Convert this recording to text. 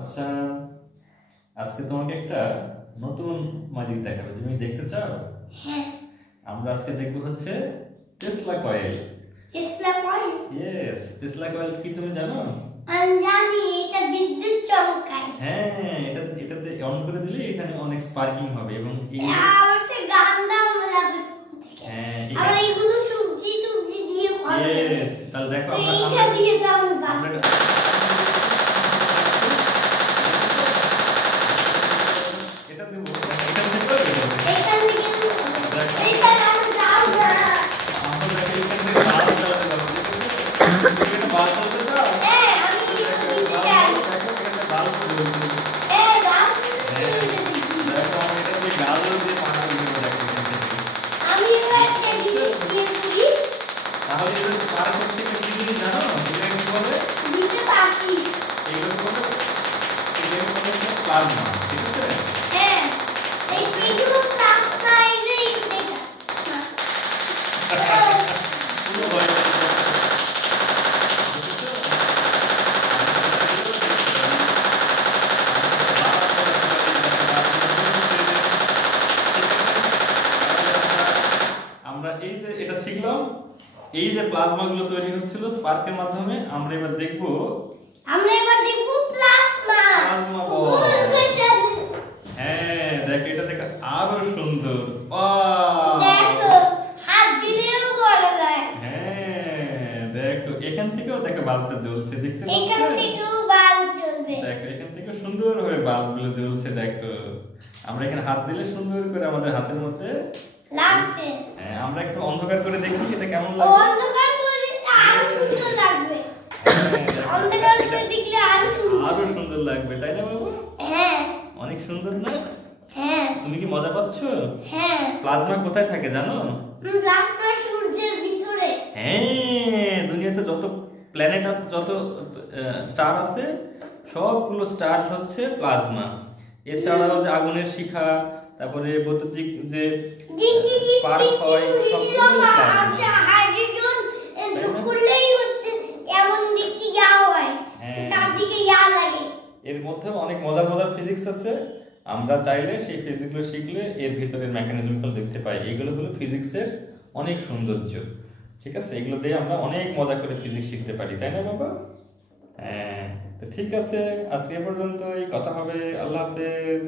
আচ্ছা, আজকে তোমাকে একটা নতুন ম্যাজিক দেখাবো। তুমি দেখতে চাও? হ্যাঁ। আমরা আজকে দেখবো হচ্ছে Tesla coil. Tesla coil? Yes, Tesla coil কি তুমি জানো? আমি জানি, এটা বিদ্যুৎ চমকায়। হ্যাঁ, এটাতে অন করে দিলে এখানে অনেক স্পার্কিং হবে এবং আর হচ্ছে গান দাও যাবে থেকে। হ্যাঁ, আর এইগুলো সবজি টুবজি দিয়ে করা যাবে। ইয়েস, তাহলে দেখো এইটা দিয়ে দাও বাচ্চা। এটা দেবো, এখান থেকে দেবো। এখান থেকে এইটা গান দাও না। আমরা দেখো এখান থেকে বাল্ব জ্বালাতে পারবো। এটা বাল্ব জ্বলতে চাও? হ্যাঁ, আমি দিতে চাই। দেখো এখানে বাল্ব জ্বলছে। গান দেখো আমি এটা দিয়ে গাজর দিয়ে পানি দেবো। দেখো এখান থেকে আমি একটা জিনিস দিয়ে দিই। তাহলে এটা স্পার্ক হচ্ছে কি জিনিস জানো? এটা কি বলে? দিতে পারছি। এগুলো বলে প্লাজমা, ঠিক আছে? হ্যাঁ, এইগুলো প্লাজমা এই যে পুরো ভয় লাগছে। আমরা এই যে এটা শিখলাম, এই যে প্লাজমা গুলো তৈরি হচ্ছিল স্পার্কের মাধ্যমে, আমরা এবার দেখব প্লাজমা বল। গোল কোশ্চেন। হ্যাঁ, দেখো এটা দেখো আরো সুন্দর। বাহ, দেখো হাত দিলেও করা যায়। হ্যাঁ, দেখো এখান থেকেও দেখো বাল্বটা জ্বলছে, দেখতে এখান পাচ্ছ? থেকেও বাল্ব জ্বলবে। দেখো এখান থেকে সুন্দরভাবে বাল্বগুলো জ্বলছে। দেখো আমরা এখানে হাত দিলে সুন্দর করে আমাদের হাতের মধ্যে লাগছে। হ্যাঁ, আমরা একটু অন্ধকার করে দেখি এটা কেমন লাগে। অন্ধকার করে দিলে আরো সুন্দর লাগবে। হ্যাঁ, দেখো, অন্ধকার করে এটা দিলে আরো সুন্দর। আরো সুন্দর লাগবে, তাই না বাবু? হ্যাঁ অনেক সুন্দর না? হ্যাঁ তুমি কি মজা পাচ্ছ? হ্যাঁ। প্লাজমা কোথায় থাকে জানো? প্লাজমা সূর্যের ভিতরে। হ্যাঁ, দুনিয়াতে যত প্ল্যানেট আছে, যত স্টার আছে, সবগুলো স্টার হচ্ছে প্লাজমা। এছাড়াও যে আগুনের শিখা, তারপরে বৈদ্যুতিক যে স্পার্ক হয়, সবগুলো প্লাজমা। হাইড্রোজেন যোগ করলেই হচ্ছে এমন দেখতে ইয়া হয়, চারদিকে ইয়া লাগে। এর মধ্যে অনেক মজার মজার ফিজিক্স আছে। আমরা চাইলে সেই ফিজিক্সগুলো শিখলে এর ভিতরের মেকানিজমগুলো দেখতে পাই। এগুলো হলো ফিজিক্সের অনেক সৌন্দর্য, ঠিক আছে? এগুলো দিয়ে আমরা অনেক মজা করে ফিজিক্স শিখতে পারি, তাই না বাবা? হ্যাঁ, তো ঠিক আছে, আজকে পর্যন্তই, কথা হবে। আল্লাহ হাফেজ।